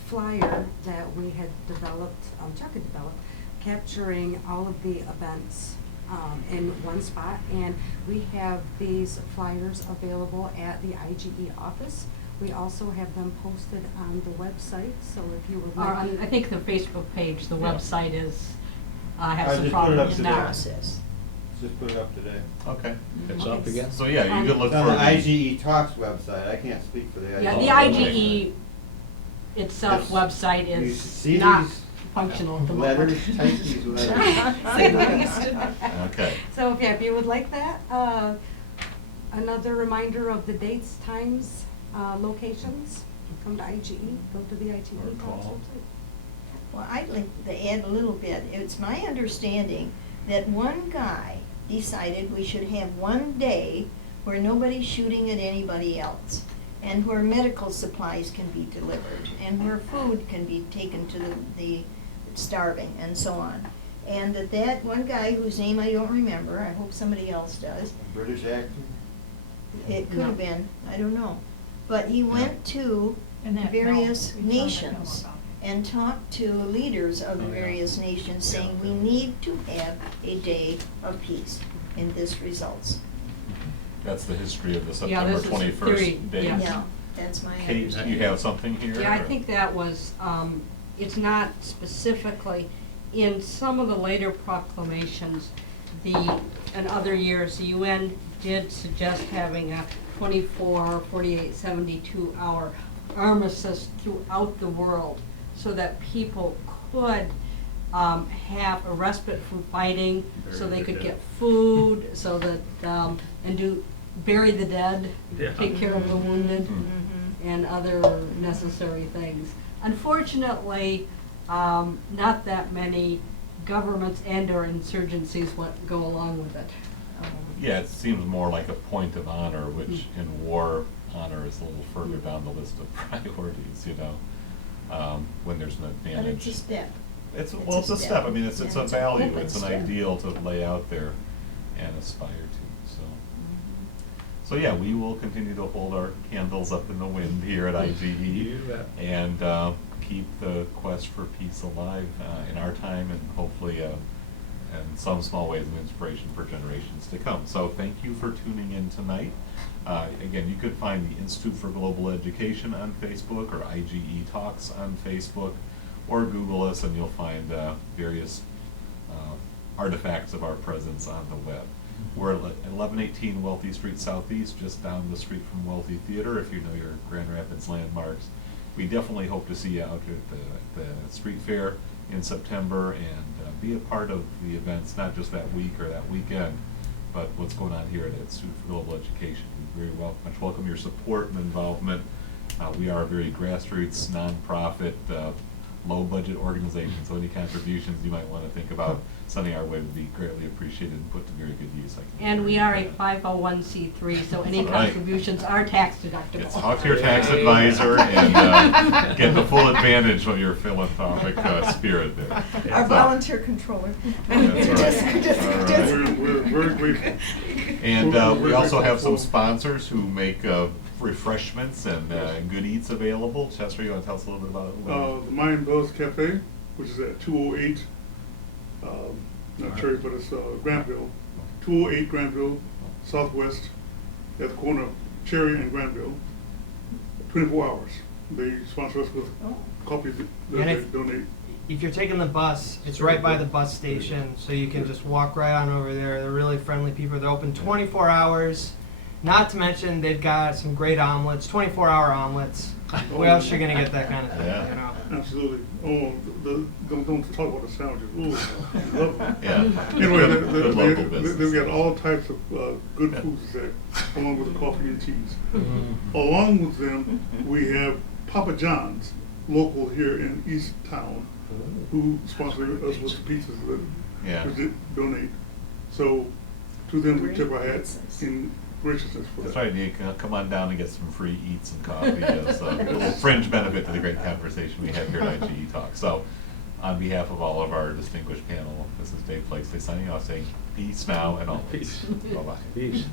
flyer that we had developed, Chuck had developed, capturing all of the events in one spot, and we have these flyers available at the IGE office. We also have them posted on the website, so if you would Or like. on, I think the Facebook page, the Yeah. website is, I has some just put it up problems today. now. Process. Just put it up today. Okay. It's up again? So yeah, you can look It's on for the the IGE Talks website, I can't speak for the IGE. Yeah, the Oh, IGE itself It's- website you is see not these functional at the moment. Letters, type these letters. Say the least. Okay. So if you would like that, another reminder of the dates, times, locations, come to IGE, go to the IGE Or Talks call. website. Well, I'd like to add a little bit. It's my understanding that one guy decided we should have one day where nobody's shooting at anybody else, and where medical supplies can be delivered, and where food can be taken to the starving, and so on. And that one guy, whose name I don't remember, I hope somebody else does, British actor? it could have been, I don't know, but he went to And that, various no, we found that film nations about it. and talked to leaders of the Oh, yeah. various nations, saying we need to have a day of peace, and this results. That's the history of the Yeah, September this is 21st theory, date. yeah. Yeah, that's my Kate, understanding. you have something here? Yeah, I or- think that was, it's not specifically, in some of the later proclamations, in other years, the UN did suggest having a 24, 48, 72-hour armistice throughout the world so that people could have a respite from fighting, so Bury they the could dead. get food, so that, bury the dead, Yeah. take care of the wounded, Mhm. and other necessary things. Unfortunately, not that many governments and/or insurgencies go along with it. Yeah, it seems more like a point of honor, which in war, honor is a little further down the list of priorities, you know, when there's an But advantage. it's a step. It's It's a step. I mean, it's Yeah, a it's an value, open it's an step. ideal to lay out there and aspire to, so. So yeah, we will continue to hold our candles up in the wind here at IGE You bet. and keep the quest for peace alive in our time, and hopefully and some small ways of inspiration for generations to come. So thank you for tuning in tonight. Again, you could find the Institute for Global Education on Facebook or IGE Talks on Facebook, or Google us and you'll find various artifacts of our presence on the web. We're at 1118 Wealthy Street Southeast, just down the street from Wealthy Theater, if you know your Grand Rapids landmarks. We definitely hope to see you out at the street fair in September and be a part of the events, not just that week or that weekend, but what's going on here at the Institute for Global Education. We very much welcome your support and involvement. We are a very grassroots, nonprofit, low-budget organization, so any contributions you might want to think about sending our way would be greatly appreciated and put to very good use. And we are a 501c3, so any That's right. contributions are tax deductible. Yes, talk to your tax advisor and get the full advantage of your philanthropic spirit there. Our So- volunteer controller. That's right. Just- All just- right. We're very grateful. And We're we very also have some grateful. sponsors who make refreshments and good eats available. Chester, you want to tell us a little bit about it? The Mayan Bells Cafe, which is at 208, not Cherry, but it's Granville, 208 Granville, Southwest, at the corner of Cherry and Granville, 24 hours. They sponsor us with coffee that And they if- donate. If you're taking the bus, it's right by the bus station, so you can just walk right on over there. They're really friendly people. They're open 24 hours. Not to mention, they've got some great omelets, 24-hour omelets. Where else you gonna get that kind of thing, Yeah. you know? Absolutely. Oh, don't talk about the sandwiches. Ooh, love them. Yeah. Anyway, Good local business. they've got all types of good foods there, along with the coffee and teas. Along with them, we have Papa John's, local here in East Town, who sponsor us with the pizzas that Yeah. we did donate. So to them, we tip our hats in graciousness for That's that. right. You can come on down and get some free eats and coffee as a little fringe benefit to the great conversation we have here at IGE Talks. So, on behalf of all of our distinguished panel, this is Dave Flakes signing off saying peace now and always. Peace. Bye-bye. Peace.